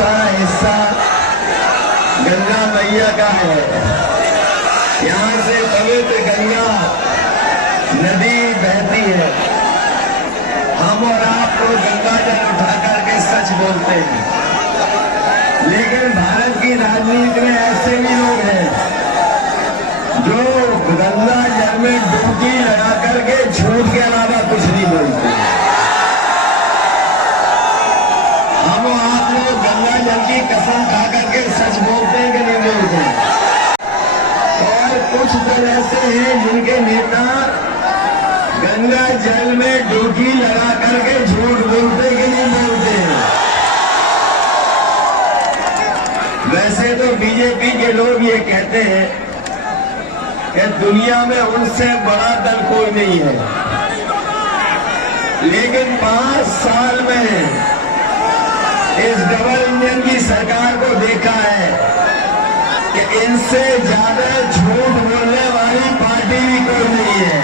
सारा हिस्सा गंगा मैया का है। यहाँ से पवित्र गंगा नदी बहती है। हम और आप लोग गंगा जल उठा करके सच बोलते हैं, लेकिन भारत की राजनीति में ऐसे भी लोग हैं जो गंगा जल में डुबकी लगा करके झूठ के अलावा कुछ नहीं बोलते। हम आप लोग गंगा जल की कसम खा करके सच बोलते हैं कि नहीं बोलते? और कुछ दल ऐसे हैं जिनके नेता गंगा जल में डुबकी लगा करके झूठ बोलते कि नहीं बोलते? वैसे तो बीजेपी के लोग ये कहते हैं कि दुनिया में उनसे बड़ा दल कोई नहीं है, लेकिन 5 साल में इस डबल इंजन की सरकार को देखा है कि इनसे ज्यादा झूठ बोलने वाली पार्टी भी कोई नहीं है।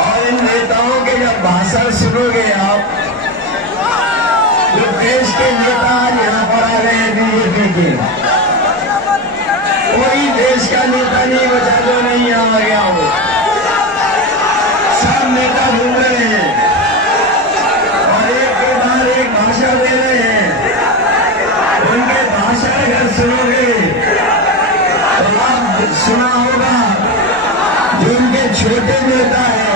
और इन नेताओं के जब भाषण सुनोगे आप, जो देश के नेता यहाँ पर आ रहे हैं बीजेपी के, कोई देश का नेता नहीं बचा जो नहीं यहाँ आ गया हो। सब नेता घूम रहे हैं और एक के बाद एक भाषण दे रहे हैं। उनके भाषण अगर सुनोगे तो आप सुना होगा जो उनके छोटे नेता है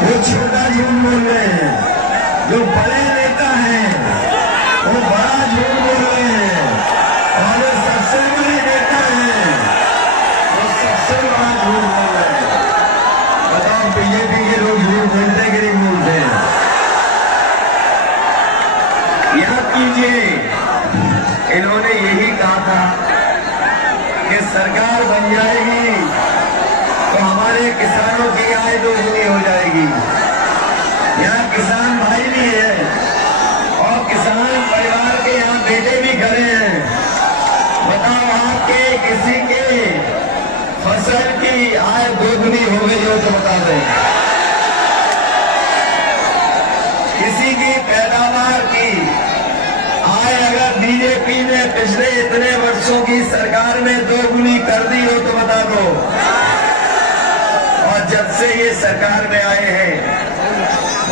वो छोटा झूठ बोल रहे हैं, जो बड़े नेता हैं वो बड़ा झूठ बोल रहे हैं, और जो सबसे बड़े नेता हैं वो सबसे बड़ा झूठ बोल रहे हैं। बताओ बीजेपी के लोग झूठ बोलते कि नहीं बोलते? याद कीजिए, इन्होंने यही कहा था कि सरकार बन जाएगी तो हमारे किसानों की आय दोगुनी हो जाएगी। यहाँ किसान भाई भी है और किसान परिवार के यहाँ बेटे भी खड़े हैं। बताओ आपके किसी के फसल की आय दोगुनी हो गई हो तो बता दें। किसी की पैदावार की आय अगर बीजेपी ने पिछले इतने वर्षों की सरकार में दोगुनी कर दी हो तो बता दो। और जब से ये सरकार में आए हैं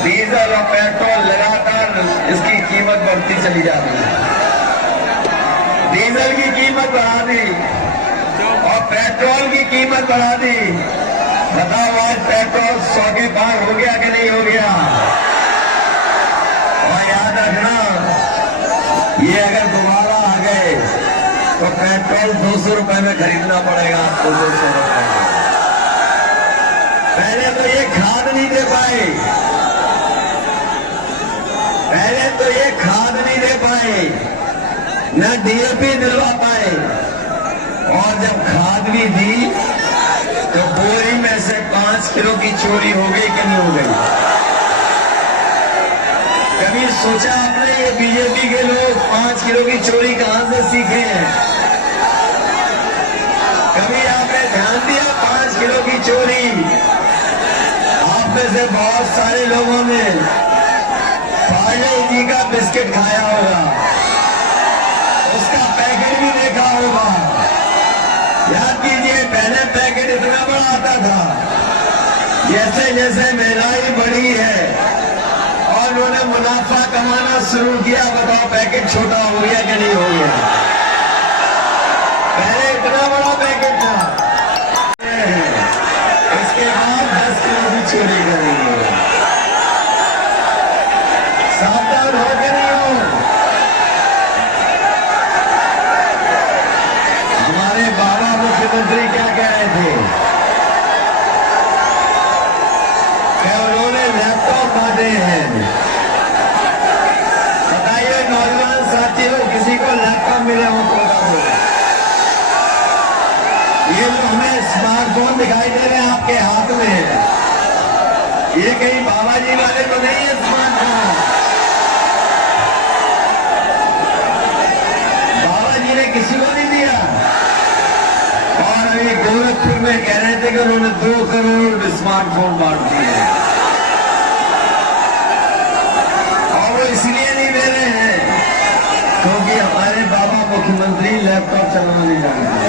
डीजल और पेट्रोल लगातार इसकी कीमत बढ़ती चली जा रही है। डीजल की कीमत बढ़ा दी और पेट्रोल की कीमत बढ़ा दी। बताओ आज पेट्रोल 100 के पार हो गया कि नहीं हो गया? और याद रखना, ये अगर दोबारा आ गए तो पेट्रोल 200 रुपए में खरीदना पड़ेगा आपको। 200 रुपए पहले तो ये खाद नहीं दे पाए, पहले तो ये खाद नहीं दे पाए, न डीएपी दिलवा पाए, और जब खाद भी दी तो बोरी में से 5 किलो की चोरी हो गई कि नहीं हो गई? कभी सोचा आपने ये बीजेपी के लोग 5 किलो की चोरी कहां से सीखे हैं? कभी आपने ध्यान दिया 5 किलो की चोरी? आप में से बहुत सारे लोगों ने पार्ले जी का बिस्किट खाया होगा, उसका पैकेट भी देखा होगा। याद कीजिए, पहले पैकेट इतना बड़ा आता था, जैसे जैसे महंगाई बढ़ी है और उन्होंने मुनाफा कमाना शुरू किया, बताओ पैकेट छोटा हो गया कि नहीं हो गया? पहले इतना बड़ा पैकेट था, इसके बाद 10 किलो की चोरी करेंगे। सावधान हो के नहीं हो? हमारे बाबा मुख्यमंत्री क्या कह रहे थे कि उन्होंने लैपटॉप बांटे हैं। बताइए नौजवान साथियों, किसी को लैपटॉप मिले हो तो ये जो हमें स्मार्टफोन दिखाई दे रहे हैं आपके हाथ में, ये कहीं बाबा जी वाले तो नहीं है स्मार्टफोन? बाबा जी ने किसी को नहीं दिया। और अभी गोरखपुर में कह रहे थे कि उन्होंने 2 करोड़ स्मार्टफोन बांट दिए, और वो इसलिए नहीं दे रहे हैं मुख्यमंत्री लैपटॉप चलाना नहीं जानते।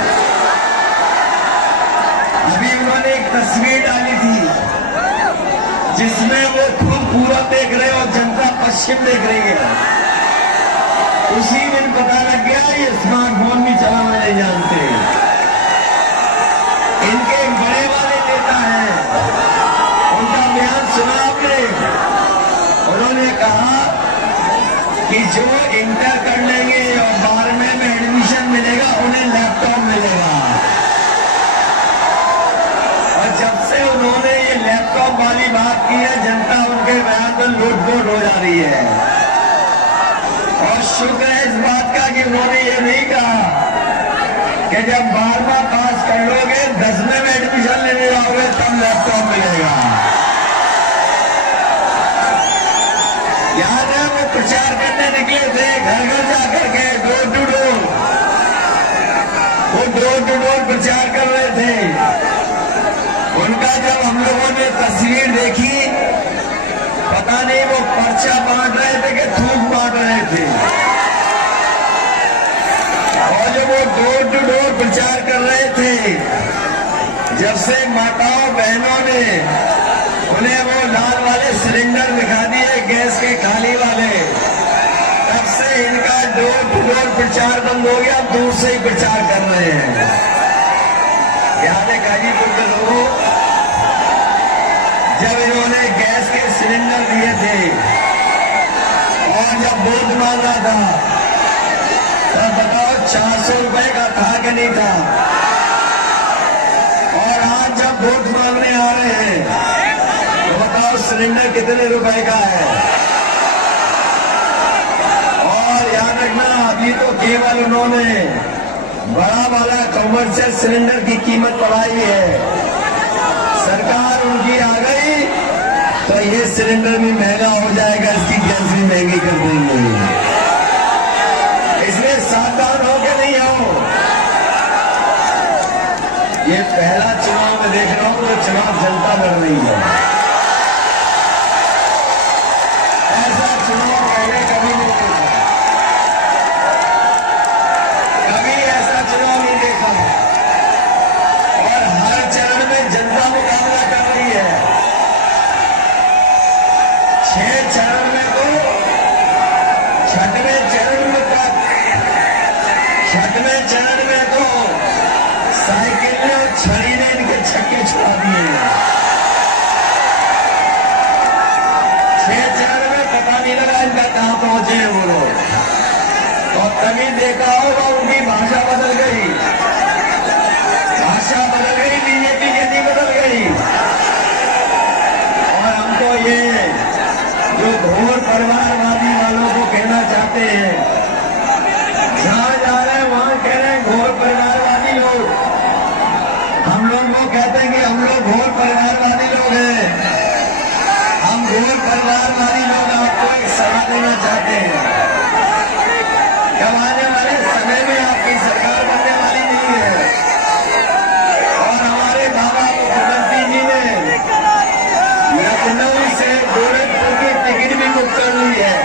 अभी उन्होंने एक तस्वीर डाली थी जिसमें वो खुद पूरब देख रहे और जनता पश्चिम देख रही है। उसी दिन पता लग गया ये स्मार्टफोन भी चलाना नहीं जानते। इनके एक बड़े वाले नेता हैं, उनका बयान सुना आपने। उन्होंने कहा कि जो इंटर कर लेंगे और 12वें में एडमिशन मिलेगा उन्हें लैपटॉप मिलेगा। और जब से उन्होंने ये लैपटॉप वाली बात की है, जनता उनके बयान पर लूटपोट हो जा रही है। और शुक्र है इस बात का कि उन्होंने ये नहीं कहा कि जब 12वां पास कर लोगे 10वें में एडमिशन लेने जाओगे तब लैपटॉप मिलेगा। याद है वो प्रचार करने निकले थे, घर घर जाकर के डोर टू डोर, वो डोर टू डोर प्रचार कर रहे थे। उनका जब हम लोगों ने तस्वीर देखी, पता नहीं वो पर्चा बांट रहे थे कि थूक बांट रहे थे। और जब वो डोर टू डोर प्रचार कर रहे थे, जब से माताओं बहनों ने उन्हें वो लाल वाले सिलेंडर दिखा दिए गैस के खाली वाले, तब से इनका डोर टू डोर प्रचार बंद हो गया, दूर से ही प्रचार कर रहे हैं। याद है गाजीपुर के लोगों, जब इन्होंने गैस के सिलेंडर दिए थे और जब वोट मांगा था तब बताओ 400 रुपए का था कि नहीं था। और आज जब वोट मांगने आ रहे हैं तो बताओ सिलेंडर कितने रुपए का है। और याद रखना, अभी तो केवल उन्होंने बड़ा वाला कमर्शियल सिलेंडर की कीमत बढ़ाई है। सरकार उनकी आ गई तो ये सिलेंडर भी महंगा हो जाएगा, इसकी गैस भी महंगी कर देंगे। इसलिए सावधान हो के नहीं आओ। ये पहला चुनाव में देख रहा हूं तो चुनाव जनता लड़ रही है। ऐसा चुनाव पहले कभी नहीं देखा, कभी ऐसा चुनाव नहीं देखा। और हर चरण में जनता मुकाबला कर रही है। 6 चरण में तो 6वें चरण में तो साइकिल ने और छड़ी ने इनके छक्के छुड़ा दिए। 6 चरण में पता नहीं लगा इनका कहां पहुंचे हैं वो लोग। और तभी देखा होगा उनकी भाषा बदल गई, भाषा बदल गई, बीजेपी की नहीं बदल गई। और हमको ये जो घोर परिवारवादी वालों को कहना चाहते हैं, जहां जा रहे हैं वहां कह रहे हैं घोर परिवारवादी लोग। हम लोग वो कहते हैं कि हम लोग घोर परिवारवादी लोग हैं। हम घोर परिवारवादी लोग आपको एक सलाह देना चाहते हैं। कब आने वाले समय में आपकी सरकार बनने वाली नहीं है। और हमारे बाबा मुख्यमंत्री जी ने लखनऊ से गोरखपुर की टिकट भी बुक कर ली है।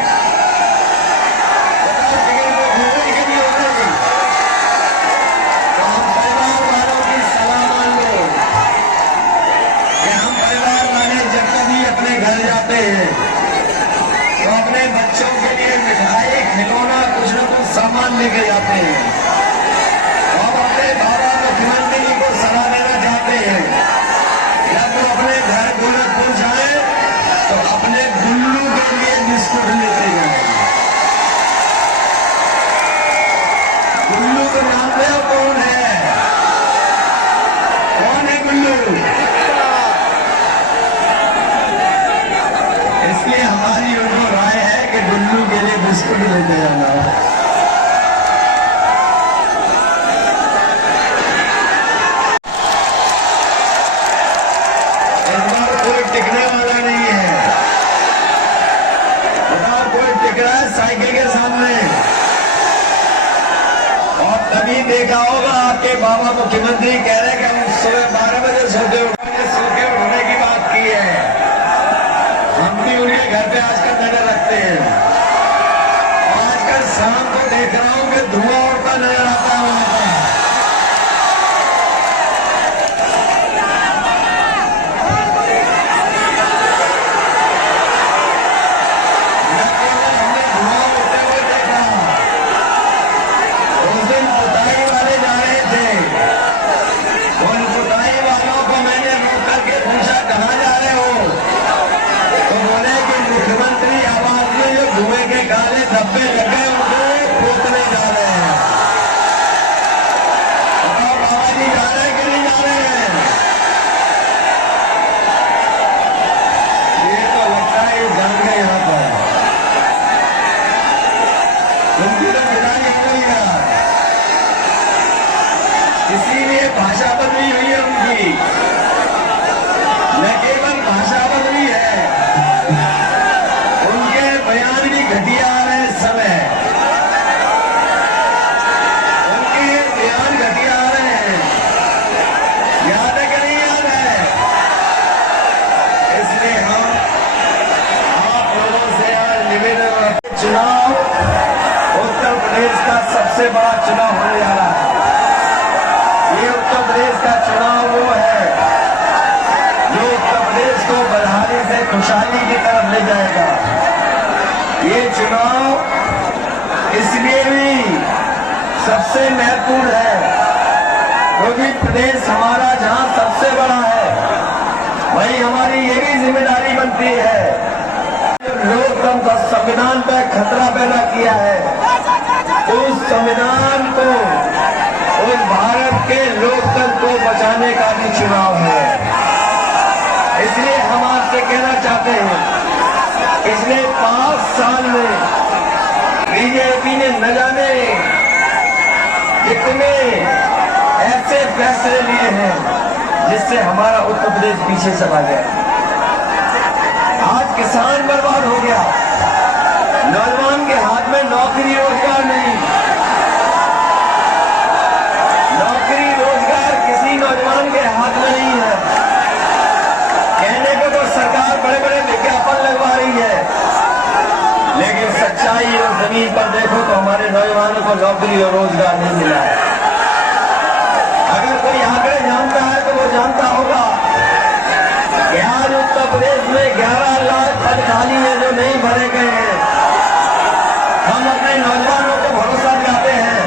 घर जाते हैं तो अपने बच्चों के लिए मिठाई, खिलौना, कुछ न कुछ सामान लेके जाते हैं। और अपने बाबा मुख्यमंत्री जी को सलाह देना चाहते हैं, जब वो अपने घर गोरखपुर जाए तो अपने गुल्लू के लिए बिस्कुट लेते जाए। गुल्लू को जानते हो कौन है? कौन है गुल्लू? इसलिए हमारी उनको राय है कि गुल्लू के लिए बिस्कुट लेते जाना। इस बार कोई टिकने वाला नहीं है। बताओ कोई टिक रहा है साइकिल के सामने? और तभी देखा होगा आपके बाबा मुख्यमंत्री कह रहे हैं कि हम सुबह 12 बजे सोते उठने की बात की है। हम भी उनके घर पे आजकल नजर रखते हैं। आजकल शाम को देख रहा हूं कि धुआं उड़ता हुआ नजर आता है। धब्बे लगे उनको पोतने जा रहे हैं। बाबा जी जा रहे हैं कि नहीं जा रहे हैं? ये तो लगता है ये जान गए यहाँ पर। उनकी तो पिटाई हो गई है, इसीलिए भाषा बदली हुई है उनकी। न केवल भाषा बदली है, उनके बयान भी घटिया समय उनके बयान घटिया आ रहे हैं। याद है कि नहीं याद है? इसलिए हम आप लोगों से आज निवेदन, चुनाव उत्तर प्रदेश का सबसे बड़ा चुनाव होने जा रहा है। ये उत्तर प्रदेश का चुनाव वो है जो उत्तर प्रदेश को बदहाली से खुशहाली की तरफ ले जाएगा। ये चुनाव इसलिए भी सबसे महत्वपूर्ण है क्योंकि प्रदेश हमारा जहां सबसे बड़ा है, वहीं हमारी ये भी जिम्मेदारी बनती है। लोकतंत्र का संविधान पर खतरा पैदा किया है, उस संविधान को, उस भारत के लोकतंत्र को बचाने का भी चुनाव है। इसलिए हम आपसे कहना चाहते हैं, पिछले 5 साल में बीजेपी ने न जाने कितने ऐसे फैसले लिए हैं जिससे हमारा उत्तर प्रदेश पीछे चला गया। आज किसान बर्बाद हो गया, नौजवान के हाथ में नौकरी रोजगार नहीं। नौकरी रोजगार किसी नौजवान के हाथ में नहीं है। कहने को तो सरकार बड़े बड़े विज्ञापन लगवा रही है, लेकिन सच्चाई और जमीन पर देखो तो हमारे नौजवानों को नौकरी और रोजगार नहीं मिला है। अगर कोई आंकड़े जानता है तो वो जानता होगा कि आज उत्तर प्रदेश में 11 लाख पद खाली है जो नहीं भरे गए हैं। हम अपने नौजवानों को भरोसा दिलाते हैं,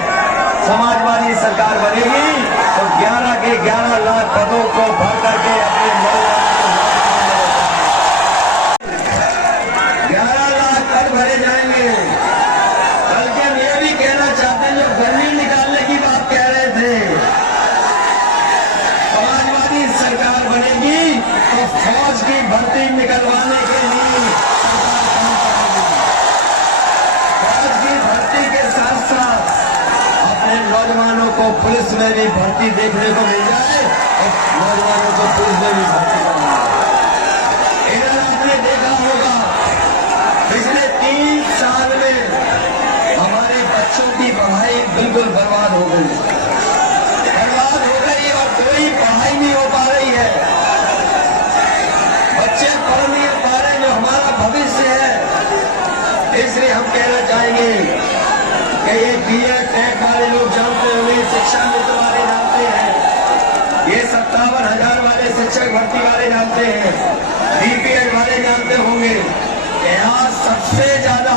समाजवादी सरकार बनेगी तो 11 के 11 लाख पदों को भर करके अपने नौजवानों को 11 लाख पद भरे जाएंगे। बल्कि हम ये भी कहना चाहते हैं, जो गर्मी निकालने की बात कह रहे थे, समाजवादी सरकार बनेगी तो फौज की भर्ती निकलवाने के लिए फौज की भर्ती के साथ साथ अपने नौजवानों को पुलिस में भी भर्ती देखने को मिल जाए और नौजवानों को पुलिस में भी भर्ती करना। इधर आपने देखा होगा पिछले 3 साल में हमारे बच्चों की पढ़ाई बिल्कुल बर्बाद हो गई और कोई पढ़ाई नहीं हो पा रही है। बच्चे पढ़ नहीं पा रहे, जो हमारा भविष्य है। इसलिए हम कहना चाहेंगे कि ये बीएड टेट वाले लोग जानते होंगे, शिक्षा मित्र वाले जानते हैं, ये 57,000 वाले शिक्षक भर्ती वाले जानते हैं, बीपीएड वाले जानते होंगे कि आज सबसे ज्यादा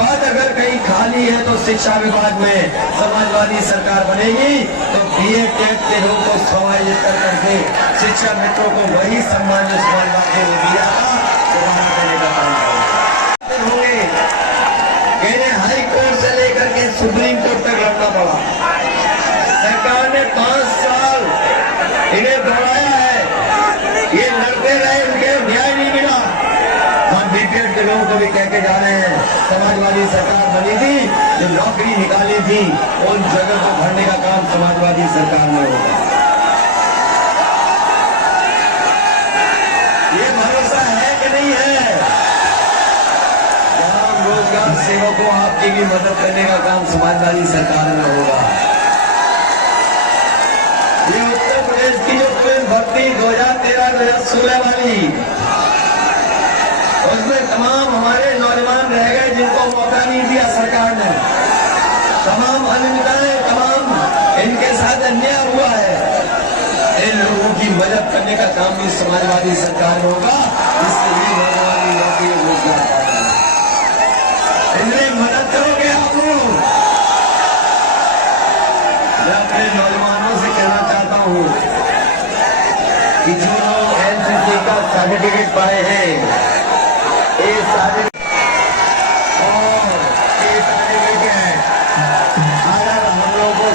पद अगर कहीं खाली है तो शिक्षा विभाग में समाजवादी सरकार बनेगी तो बीएड टेट के लोगों को समायोजित कर करके शिक्षा मित्रों को वही सम्मान जो समाजवादी ने दिया था देने का काम होंगे। इन्हें हाई कोर्ट से लेकर के सुप्रीम कोर्ट तक लड़ना पड़ा। सरकार ने 5 साल इन्हें दौड़ाया है, ये लड़ते रहे, उनके न्याय नहीं मिला। हम बीपीएड के लोगों को भी कह के जा रहे हैं, समाजवादी सरकार बनी थी, जो नौकरी निकाली थी उन जगह को भरने का काम समाजवादी सरकार में होगा। ये भरोसा है कि नहीं है? ग्राम रोजगार सेवकों आपकी भी मदद करने का काम समाजवादी सरकार में होगा। ये उत्तर प्रदेश की जो पुलिस भर्ती 2013-2016 वाली, उसमें तमाम हमारे नौजवान रह गए जिनको मौका नहीं दिया सरकार ने। तमाम अनियमितताएं इनके साथ अन्याय हुआ है, इन लोगों की मदद करने का काम भी समाजवादी सरकार में होगा। इसलिए नौजवानी नौकरी रोजगार पाएंगे। इसलिए मदद करोगे आप लोग। मैं अपने नौजवानों से कहना चाहता हूं कि जो लोग एनसीसी का सर्टिफिकेट पाए हैं, ये सर्टिफिकेट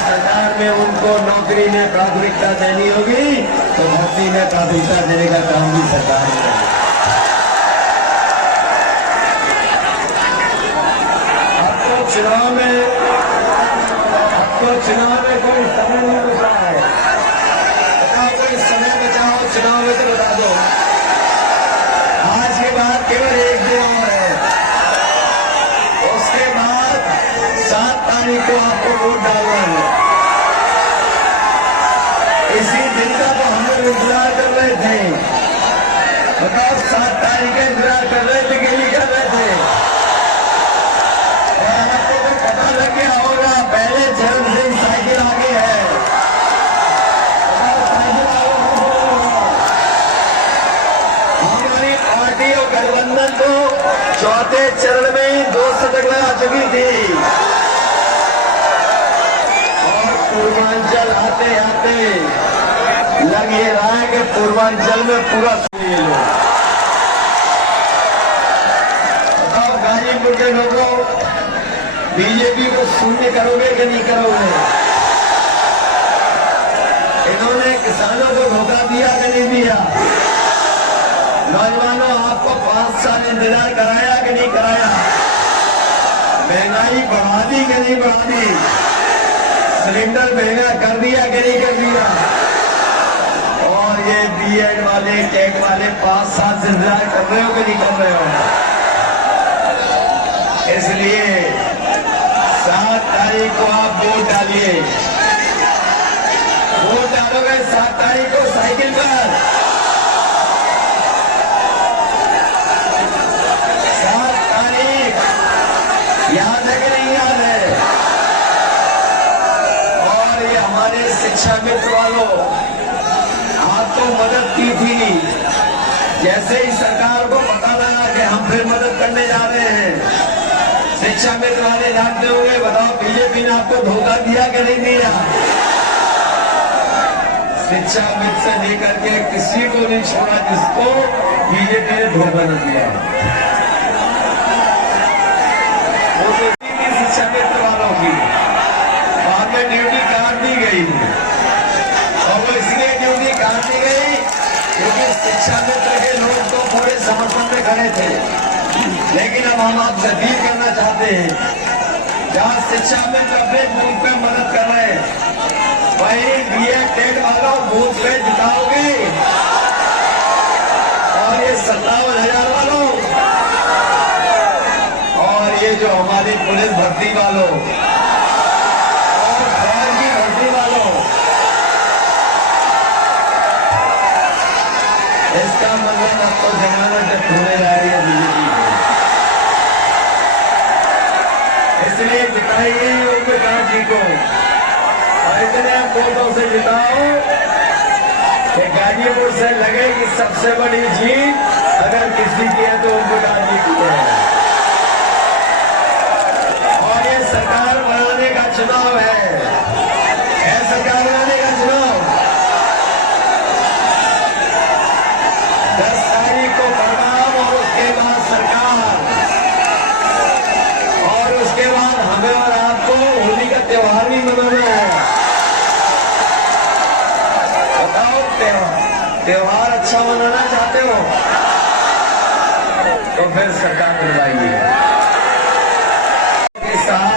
सरकार में उनको नौकरी में प्राथमिकता देनी होगी तो भर्ती में प्राथमिकता देने का काम भी सरकार करेगी। अब तो चुनाव में कोई समय नहीं बचा है। बताओ, कोई समय बचाओ चुनाव में तो बता दो। आज के बाद केवल एक दिन और है, उसके बाद 7 तारीख को आपको वोट डालना है। इसी दिन का तो हम लोग इंतजार कर रहे थे। बताओ, 7 तारीख का इंतजार कर रहे थे कि नहीं कर रहे थे? और आपको तो पता लग गया होगा, पहले चरण से साइकिल आगे है। हमारी पार्टी और गठबंधन को चौथे चरण में 2 शतक लगा चुकी थी और पूर्वांचल आते आते लग ये रहा है कि पूर्वांचल में पूरा बताओ, गाजीपुर के लोगों, बीजेपी को शून्य करोगे कि नहीं करोगे? इन्होंने किसानों को धोखा दिया कि नहीं दिया? नौजवानों, आपको 5 साल इंतजार कराया कि नहीं कराया? महंगाई बढ़ा दी कि नहीं बढ़ा दी? सिलेंडर महंगा कर दिया कि नहीं कर दिया? और ये बीएड वाले, कैट वाले 5 साल से इंतजार कर रहे हो कि नहीं कर रहे हो? इसलिए 7 तारीख को आप वोट डालिए। वोट डालोगे 7 तारीख को साइकिल पर। 7 तारीख याद है कि नहीं याद है? और ये हमारे शिक्षा मित्र वालों, आपको मदद की थी। जैसे ही सरकार को पता लगा कि हम फिर मदद करने जा रहे हैं, शिक्षा मित्र वाले जानते होंगे। बताओ, बीजेपी ने आपको धोखा दिया कि नहीं दिया? शिक्षा मित्र से लेकर के किसी को नहीं छोड़ा जिसको बीजेपी ने धोखा नहीं दिया। वो तो शिक्षा मित्र वालों की बाद में ड्यूटी काट दी गई, और वो इसलिए ड्यूटी काट दी गई क्योंकि शिक्षा मित्र के लोग तो पूरे समर्थन में खड़े थे। लेकिन अब हम आपसे अपील करना चाहते हैं, जहां शिक्षा मित्र अपने बूथ पे मदद कर रहे हैं, वही बीएड टेट वालों बूथ पे जिताओगे। और ये 57,000 वालों, और ये जो हमारी पुलिस भर्ती वालों और फौज की भर्ती वालों, इसका मतलब अब तो जमाना जब होने जा रही है बीजेपी। इसलिए जिताइए ओम प्रकाश जी को, और इतने वोटों से जिताओ कि गाजीपुर से लगे कि सबसे बड़ी जीत अगर किसी की है तो ओम प्रकाश जी की है। और ये सरकार बनाने का चुनाव है, सरकार बनाने का चुनाव। 10 तारीख को परिणाम और उसके बाद सरकार, और उसके बाद हमें और आपको होली का त्योहार भी मनाना है। बताओ, त्योहार अच्छा मनाना चाहते हो तो फिर सरकार बनवाइए। के साथ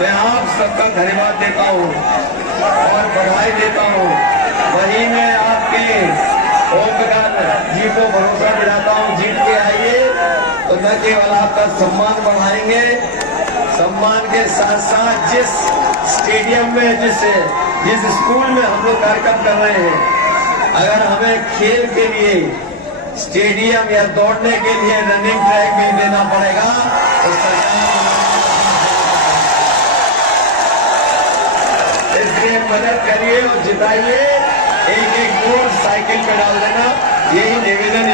मैं आप सबका धन्यवाद देता हूँ और बधाई देता हूँ। वहीं मैं आपके ओम प्रकाश जी को भरोसा दिलाता हूँ, जीत के आइए तो न केवल आपका सम्मान बढ़ाएंगे, सम्मान के साथ साथ जिस स्टेडियम में, जिस स्कूल में हम लोग कार्यक्रम कर रहे हैं, अगर हमें खेल के लिए स्टेडियम या दौड़ने के लिए रनिंग ट्रैक भी देना पड़ेगा तो सरकार, इसलिए मदद करिए और जिताइए। एक एक वोट साइकिल पे डाल देना, यही निवेदन